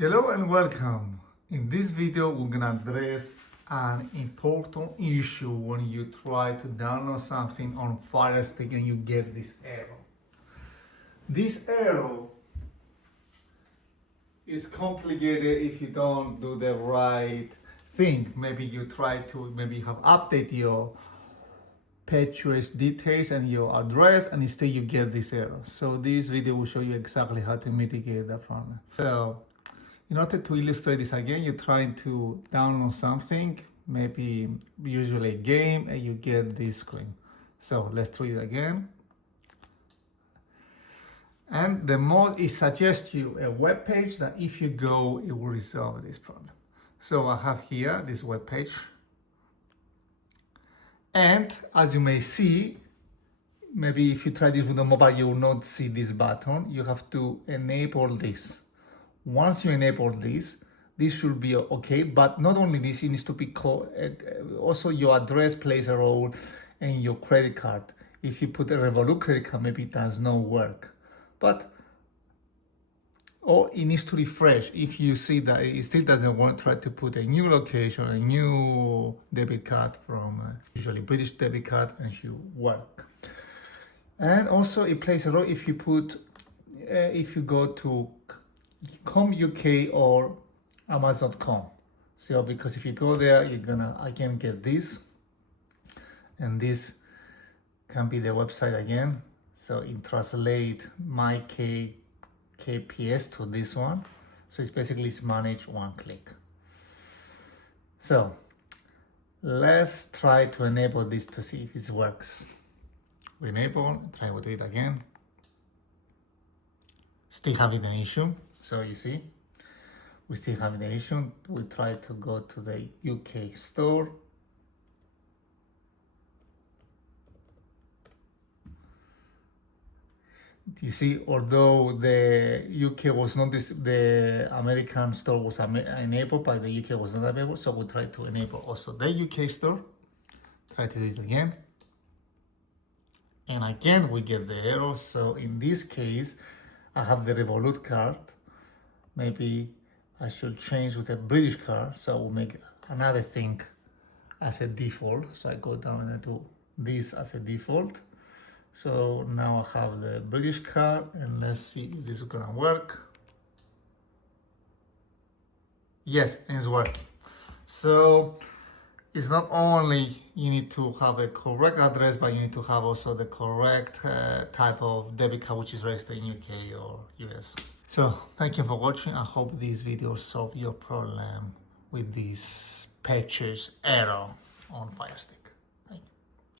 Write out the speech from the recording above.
Hello and welcome. In this video, we're gonna address an important issue when you try to download something on Fire Stick and you get this error. This error is complicated if you don't do the right thing. Maybe you try to have update your purchase details and your address, and instead you get this error. So this video will show you exactly how to mitigate that problem. So in order to illustrate this again, you're trying to download something, maybe usually a game, and you get this screen. So let's try it again. And the most, it suggests you a web page that if you go, it will resolve this problem. So I have here this web page. And as you may see, maybe if you try this with a mobile, you will not see this button. You have to enable this. Once you enable this should be okay, but not only this, it needs to be also your address plays a role and your credit card. If you put a Revolut credit card, maybe it does not work. Or it needs to refresh. If you see that it still doesn't work, try to put a new location, a new debit card from usually British debit card, and it should work. And also it plays a role if you go to com UK or Amazon.com. So because if you go there, you're gonna again get this, and this can be the website again. So it translate my KPS to this one. So it's basically managed one click. So let's try to enable this to see if it works. We enable, try to do it again. Still having an issue. So you see, we still have the issue. We try to go to the UK store. You see, although the UK was not the American store was enabled, but the UK was not available. So we try to enable also the UK store. Try to do it again. And again, we get the error. So in this case, I have the Revolut card. Maybe I should change with a British card, so we'll make another thing as a default. So I go down and I do this as a default. So now I have the British card, and let's see if this is gonna work. Yes, it's working. So it's not only you need to have a correct address, but you need to have also the correct type of debit card which is registered in UK or US. So thank you for watching. I hope this video solved your problem with this purchase error on Fire Stick.